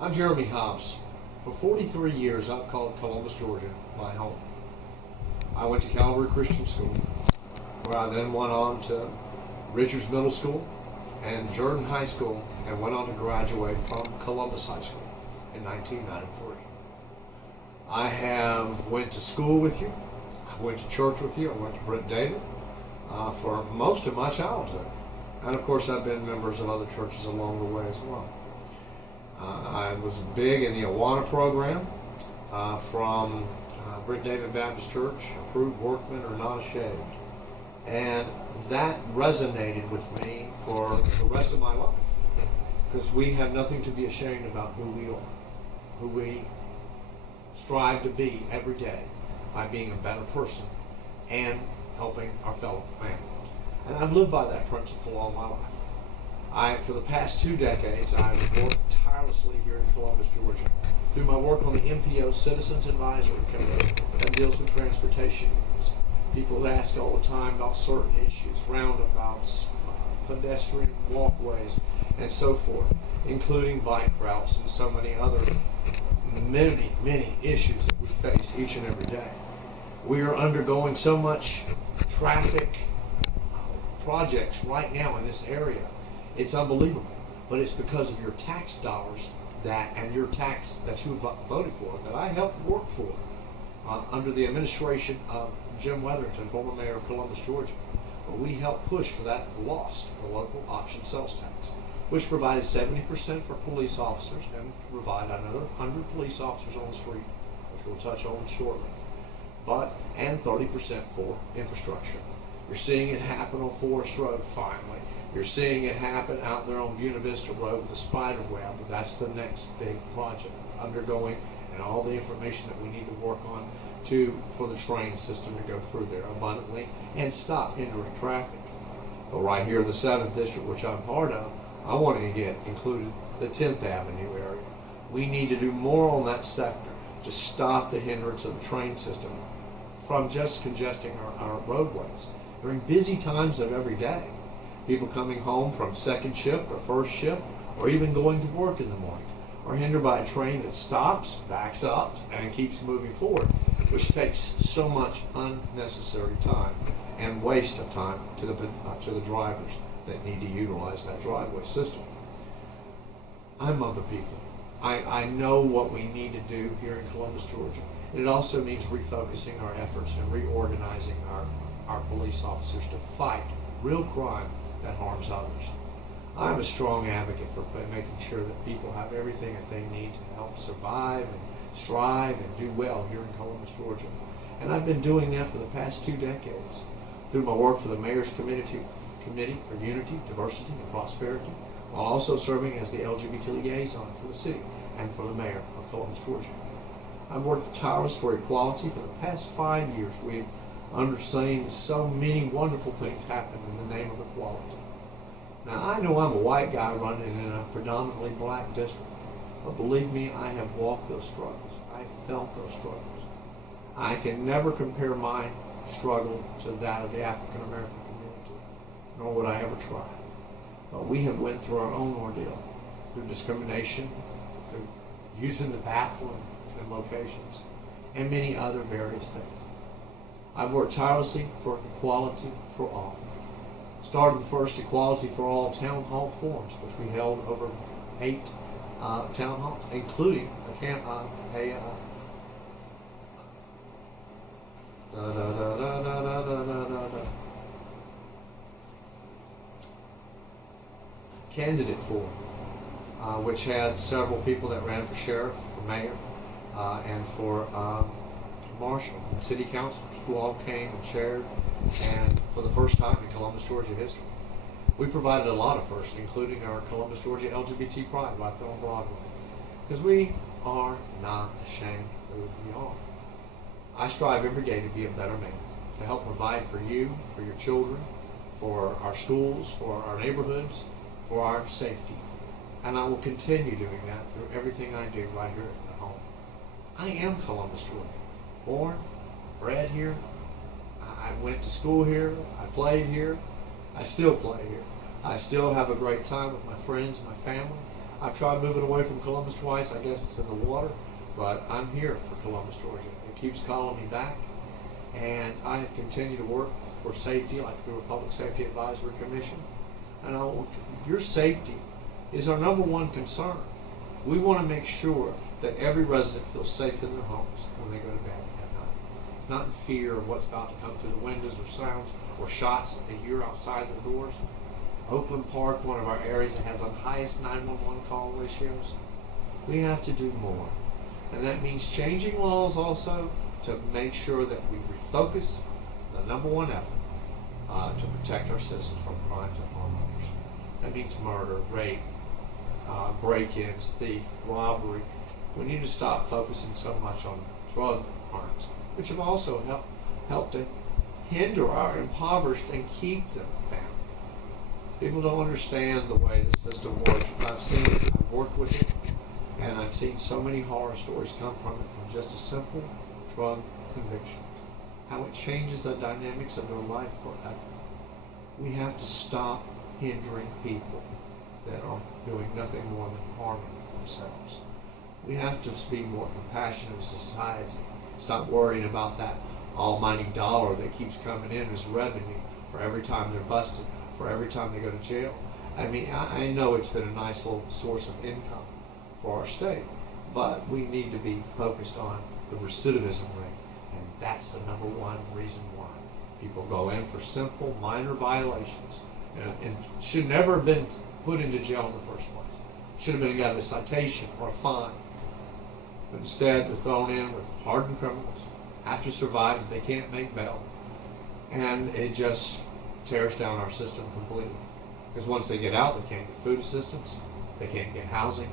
I'm Jeremy Hobbs. For 43 years, I've called Columbus, Georgia, my home. I went to Calvary Christian School, where I then went on to Richards Middle School and Jordan High School, and went on to graduate from Columbus High School in 1993. Went to school with you. I went to church with you. I went to Britt David for most of my childhood. And of course, I've been members of other churches along the way as well. I was big in the Awana program from Britt David Baptist Church, Approved Workmen Are Not Ashamed. And that resonated with me for the rest of my life, because we have nothing to be ashamed about who we are, who we strive to be every day by being a better person and helping our fellow man. And I've lived by that principle all my life. For the past 2 decades, I've worked tirelessly here in Columbus, Georgia, through my work on the MPO Citizens Advisory Committee that deals with transportation needs. People ask all the time about certain issues, roundabouts, pedestrian walkways, and so forth, including bike routes and so many other many issues that we face each and every day. We are undergoing so much traffic projects right now in this area. It's unbelievable, but it's because of your tax dollars and your tax that you voted for, that I helped work for under the administration of Jim Weatherington, former mayor of Columbus, Georgia. But we helped push for that lost, the local option sales tax, which provided 70% for police officers and provide another 100 police officers on the street, which we'll touch on shortly, and 30% for infrastructure. You're seeing it happen on Forest Road finally. You're seeing it happen out there on Buena Vista Road with the spider web. That's the next big project undergoing, and all the information that we need to work on for the train system to go through there abundantly and stop hindering traffic. But right here in the 7th District, which I'm part of, I want to get included the 10th Avenue area. We need to do more on that sector to stop the hindrance of the train system from just congesting our roadways during busy times of every day. People coming home from second shift or first shift, or even going to work in the morning, are hindered by a train that stops, backs up, and keeps moving forward, which takes so much unnecessary time and waste of time to the drivers that need to utilize that driveway system. I'm of the people. I know what we need to do here in Columbus, Georgia. And it also means refocusing our efforts and reorganizing our police officers to fight real crime that harms others. I'm a strong advocate for making sure that people have everything that they need to help survive and strive and do well here in Columbus, Georgia. And I've been doing that for the past 2 decades through my work for the Mayor's Committee for Unity, Diversity, and Prosperity, while also serving as the LGBT liaison for the city and for the mayor of Columbus, Georgia. I've worked tirelessly for equality for the past 5 years. We've underseen so many wonderful things happen in the name of equality. Now, I know I'm a white guy running in a predominantly black district, but believe me, I have walked those struggles. I felt those struggles. I can never compare my struggle to that of the African American community, nor would I ever try. But we have went through our own ordeal, through discrimination, through using the bathroom in locations, and many other various things. I've worked tirelessly for equality for all. Started the first Equality for All town hall forums, which we held over 8 town halls, including candidate forum, which had several people that ran for sheriff, for mayor, and for marshal and city councilors, who all came and shared, and for the first time in Columbus, Georgia history. We provided a lot of firsts, including our Columbus, Georgia LGBT Pride right there on Broadway, because we are not ashamed of who we are. I strive every day to be a better man, to help provide for you, for your children, for our schools, for our neighborhoods, for our safety. And I will continue doing that through everything I do right here at home. I am Columbus, Georgia. Born, bred here. I went to school here. I played here. I still play here. I still have a great time with my friends, my family. I've tried moving away from Columbus twice. I guess it's in the water, but I'm here for Columbus, Georgia. It keeps calling me back, and I have continued to work for safety, like through a Public Safety Advisory Commission. And your safety is our number one concern. We want to make sure that every resident feels safe in their homes when they go to bed at night, not in fear of what's about to come through the windows or sounds or shots that they hear outside their doors. Oakland Park, one of our areas that has the highest 911 call ratios. We have to do more. And that means changing laws also to make sure that we refocus the number one effort to protect our citizens from crime to harm others. That means murder, rape, break-ins, thief, robbery. We need to stop focusing so much on drug crimes, which have also helped to hinder our impoverished and keep them down. People don't understand the way the system works. I've worked with it, and I've seen so many horror stories come from it, from just a simple drug conviction, how it changes the dynamics of their life forever. We have to stop hindering people that are doing nothing more than harming themselves. We have to be more compassionate as a society. Stop worrying about that almighty dollar that keeps coming in as revenue for every time they're busted, for every time they go to jail. I mean, I know it's been a nice little source of income for our state, but we need to be focused on the recidivism rate, and that's the number one reason why people go in for simple, minor violations, and should never have been put into jail in the first place. Should have been got a citation or a fine. But instead, they're thrown in with hardened criminals, have to survive if they can't make bail, and it just tears down our system completely. Because once they get out, they can't get food assistance, they can't get housing,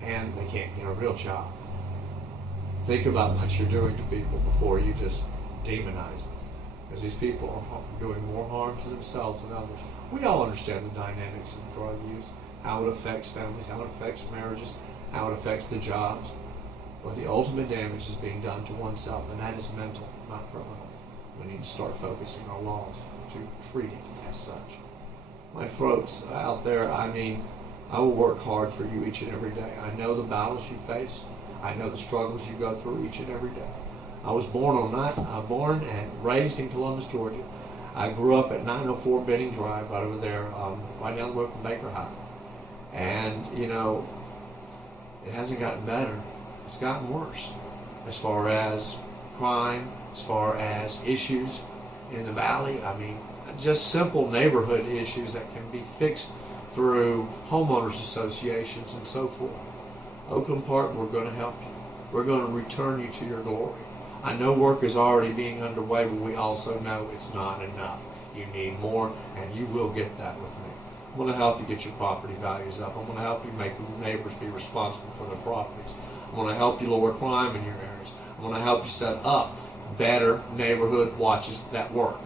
and they can't get a real job. Think about what you're doing to people before you just demonize them. Because these people are doing more harm to themselves than others. We all understand the dynamics of drug use, how it affects families, how it affects marriages, how it affects the jobs. But the ultimate damage is being done to oneself, and that is mental, not criminal. We need to start focusing our laws to treat it as such. My folks out there, I mean, I will work hard for you each and every day. I know the battles you face. I know the struggles you go through each and every day. I was born and raised in Columbus, Georgia. I grew up at 904 Benning Drive, right over there, right down the road from Baker High. And, you know, it hasn't gotten better. It's gotten worse as far as crime, as far as issues in the valley. I mean, just simple neighborhood issues that can be fixed through homeowners associations and so forth. Oakland Park, we're going to help you. We're going to return you to your glory. I know work is already being underway, but we also know it's not enough. You need more, and you will get that with me. I'm going to help you get your property values up. I'm going to help you make your neighbors be responsible for their properties. I'm going to help you lower crime in your areas. I'm going to help you set up better neighborhood watches that work.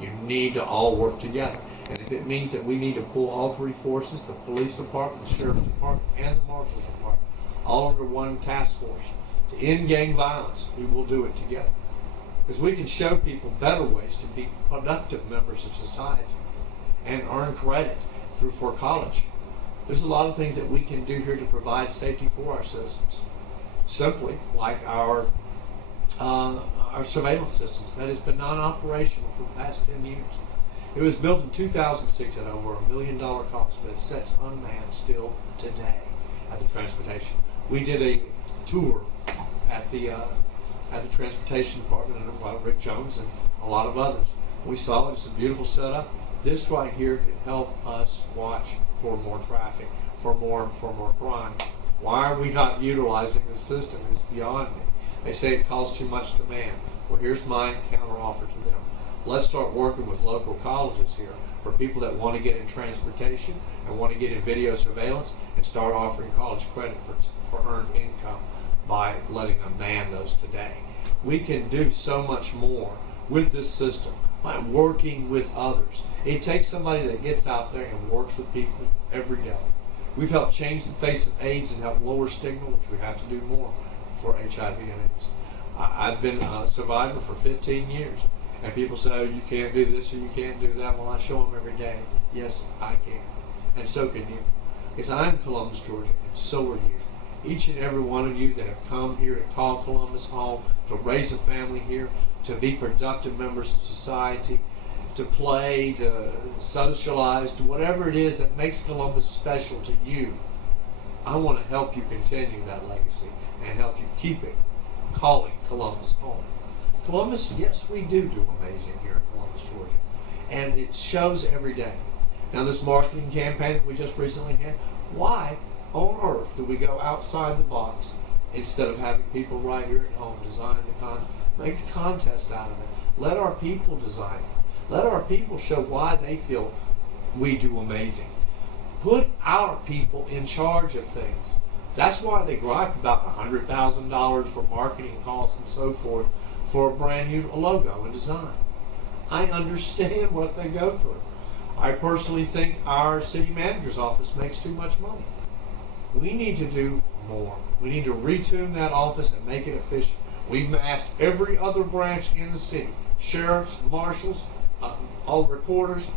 You need to all work together. And if it means that we need to pull all three forces, the police department, the sheriff's department, and the marshal's department, all under one task force to end gang violence, we will do it together. Because we can show people better ways to be productive members of society and earn credit for college. There's a lot of things that we can do here to provide safety for our citizens. Simply like our surveillance systems that has been non-operational for the past 10 years. It was built in 2006 at over $1 million cost, but it sits unmanned still today at the transportation. We did a tour at the transportation department and Rick Jones and a lot of others. We saw it. It's a beautiful setup. This right here can help us watch for more traffic, for more crime. Why are we not utilizing the system? It's beyond me. They say it costs too much to man. Well, here's my counteroffer to them. Let's start working with local colleges here for people that want to get in transportation and want to get in video surveillance and start offering college credit for earned income by letting them man those today. We can do so much more with this system by working with others. It takes somebody that gets out there and works with people every day. We've helped change the face of AIDS and help lower stigma, which we have to do more for HIV and AIDS. I've been a survivor for 15 years, and people say, oh, you can't do this or you can't do that. Well, I show them every day, yes, I can, and so can you. is I'm Columbus, Georgia, and so are you. Each and every one of you that have come here to call Columbus home, to raise a family here, to be productive members of society, to play, to socialize, to whatever it is that makes Columbus special to you. I want to help you continue that legacy and help you keep it, calling Columbus home. Columbus, yes, we do amazing here in Columbus, Georgia. And it shows every day. Now, this marketing campaign that we just recently had, why on earth do we go outside the box instead of having people right here at home design the content? Make a contest out of it. Let our people design it. Let our people show why they feel we do amazing. Put our people in charge of things. That's why they gripe about $100,000 for marketing costs and so forth for a brand new logo and design. I understand what they go through. I personally think our city manager's office makes too much money. We need to do more. We need to retune that office and make it efficient. We've asked every other branch in the city, sheriffs, marshals, all recorders,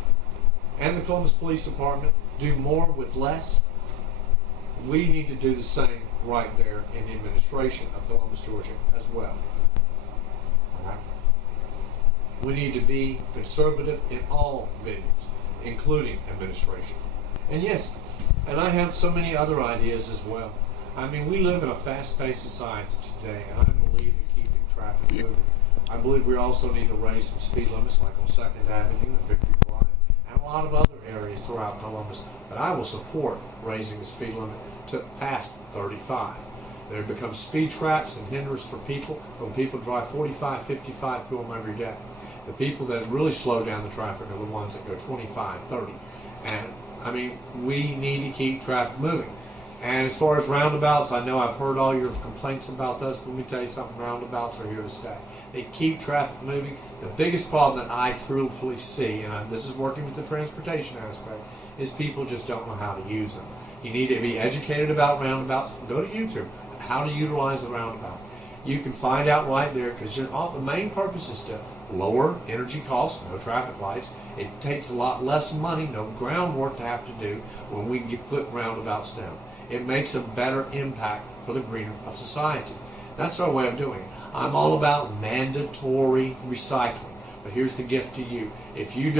and the Columbus Police Department, do more with less. We need to do the same right there in the administration of Columbus, Georgia as well. All right? We need to be conservative in all venues, including administration. And yes, and I have so many other ideas as well. I mean, we live in a fast-paced society today, and I believe in keeping traffic moving. I believe we also need to raise some speed limits, like on 2nd Avenue and Victory Drive, and a lot of other areas throughout Columbus. But I will support raising the speed limit to past 35. There becomes speed traps and hindrance for people when people drive 45, 55 through them every day. The people that really slow down the traffic are the ones that go 25, 30. And I mean, we need to keep traffic moving. And as far as roundabouts, I know I've heard all your complaints about those. Let me tell you something, roundabouts are here to stay. They keep traffic moving. The biggest problem that I truthfully see, and this is working with the transportation aspect, is people just don't know how to use them. You need to be educated about roundabouts. Go to YouTube, how to utilize the roundabout. You can find out right there, because the main purpose is to lower energy costs, no traffic lights. It takes a lot less money, no groundwork to have to do when we put roundabouts down. It makes a better impact for the greener of society. That's our way of doing it. I'm all about mandatory recycling. But here's the gift to you. If we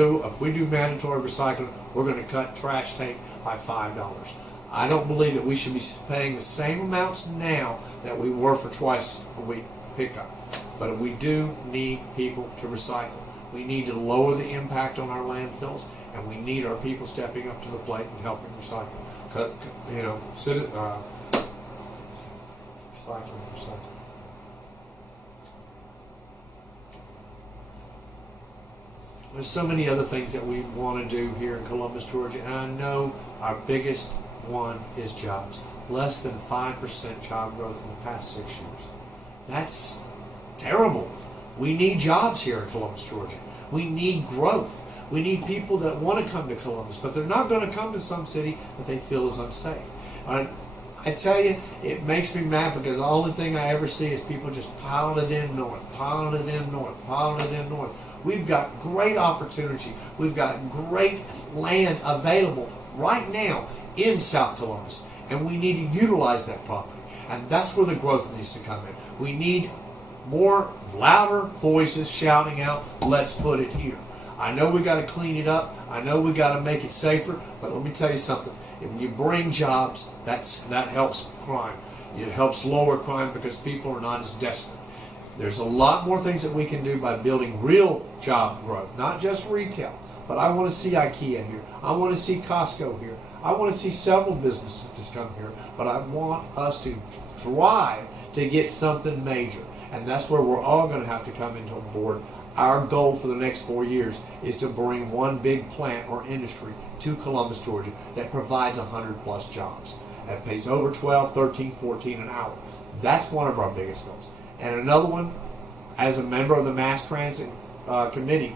do mandatory recycling, we're going to cut trash take by $5. I don't believe that we should be paying the same amounts now that we were for twice a week pickup. But we do need people to recycle. We need to lower the impact on our landfills, and we need our people stepping up to the plate and helping recycle. Recycling. There's so many other things that we want to do here in Columbus, Georgia, and I know our biggest one is jobs. Less than 5% job growth in the past 6 years. That's terrible. We need jobs here in Columbus, Georgia. We need growth. We need people that want to come to Columbus, but they're not going to come to some city that they feel is unsafe. I tell you, it makes me mad because the only thing I ever see is people just piling it in north, piling it in north, piling it in north. We've got great opportunity. We've got great land available right now in South Columbus, and we need to utilize that property. And that's where the growth needs to come in. We need more louder voices shouting out, let's put it here. I know we got to clean it up. I know we got to make it safer, but let me tell you something. When you bring jobs, that helps crime. It helps lower crime because people are not as desperate. There's a lot more things that we can do by building real job growth, not just retail. But I want to see IKEA here. I want to see Costco here. I want to see several businesses just come here. But I want us to drive to get something major. And that's where we're all going to have to come into board. Our goal for the next 4 years is to bring one big plant or industry to Columbus, Georgia that provides 100+ jobs. That pays over 12, 13, 14 an hour. That's one of our biggest goals. And another one, as a member of the Mass Transit Committee,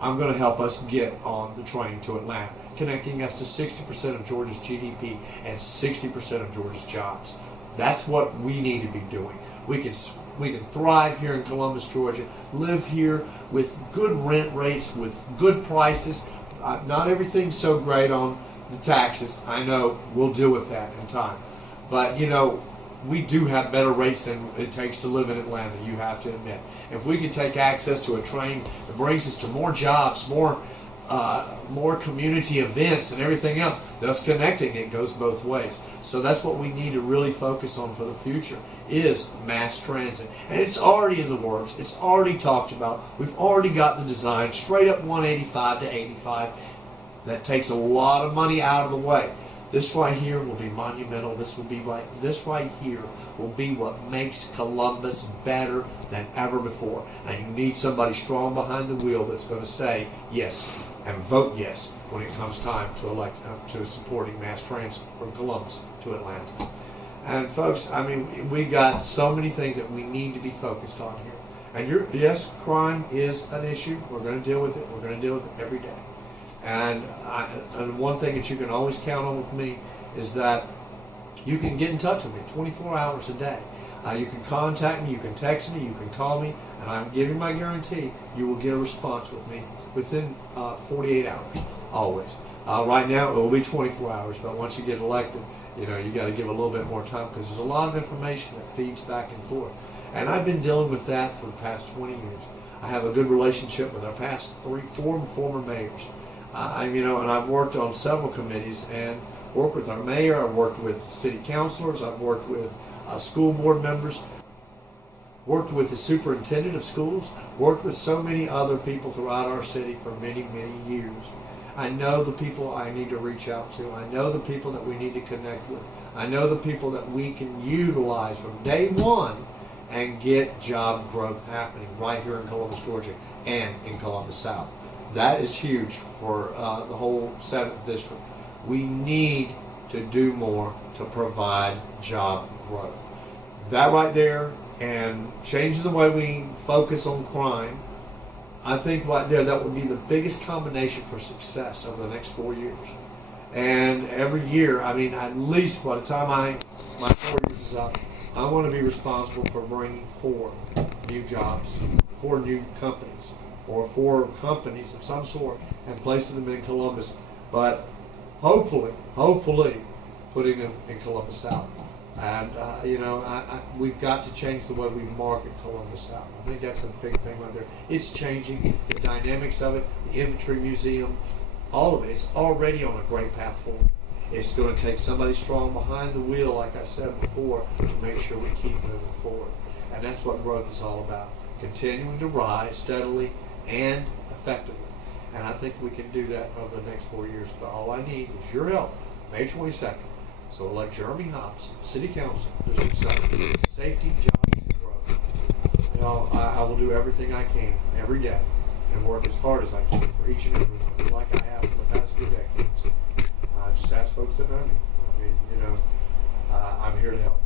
I'm going to help us get on the train to Atlanta, connecting us to 60% of Georgia's GDP and 60% of Georgia's jobs. That's what we need to be doing. We can thrive here in Columbus, Georgia, live here with good rent rates, with good prices. Not everything's so great on the taxes. I know we'll deal with that in time. But, we do have better rates than it takes to live in Atlanta, you have to admit. If we could take access to a train that brings us to more jobs, more community events and everything else, thus connecting, it goes both ways. So that's what we need to really focus on for the future, is mass transit. And it's already in the works. It's already talked about. We've already got the design straight up 185 to 85. That takes a lot of money out of the way. This right here will be monumental. This right here will be what makes Columbus better than ever before. And you need somebody strong behind the wheel that's going to say yes and vote yes when it comes time to elect to supporting mass transit from Columbus to Atlanta. And folks, we got so many things that we need to be focused on here. And yes, crime is an issue. We're going to deal with it. We're going to deal with it every day. And one thing that you can always count on with me is that you can get in touch with me 24 hours a day. You can contact me, you can text me, you can call me, and I'm giving my guarantee you will get a response with me within 48 hours, always. Right now it will be 24 hours, but once you get elected, you got to give a little bit more time because there's a lot of information that feeds back and forth. And I've been dealing with that for the past 20 years. I have a good relationship with our past 4 former mayors. And I've worked on several committees and worked with our mayor, I've worked with city councilors, I've worked with school board members, worked with the superintendent of schools, worked with so many other people throughout our city for many, many years. I know the people I need to reach out to. I know the people that we need to connect with. I know the people that we can utilize from day one and get job growth happening right here in Columbus, Georgia, and in Columbus South. That is huge for the whole 7th District. We need to do more to provide job growth. That right there, and changing the way we focus on crime, I think right there that would be the biggest combination for success over the next 4 years. And every year, at least by the time my 4 years is up, I want to be responsible for bringing 4 new jobs, 4 new companies, or 4 companies of some sort, and placing them in Columbus, but hopefully putting them in Columbus South. And we've got to change the way we market Columbus South. I think that's a big thing right there. It's changing, the dynamics of it, the Infantry Museum, all of it. It's already on a great path forward. It's going to take somebody strong behind the wheel, like I said before, to make sure we keep moving forward. And that's what growth is all about, continuing to rise steadily and effectively. And I think we can do that over the next 4 years. But all I need is your help, May 22nd. So elect Jeremy Hobbs, City Council, District 7, safety, jobs, and growth. I will do everything I can every day and work as hard as I can for each and every one, like I have for the past 2 decades. Just ask folks that know me. I'm here to help.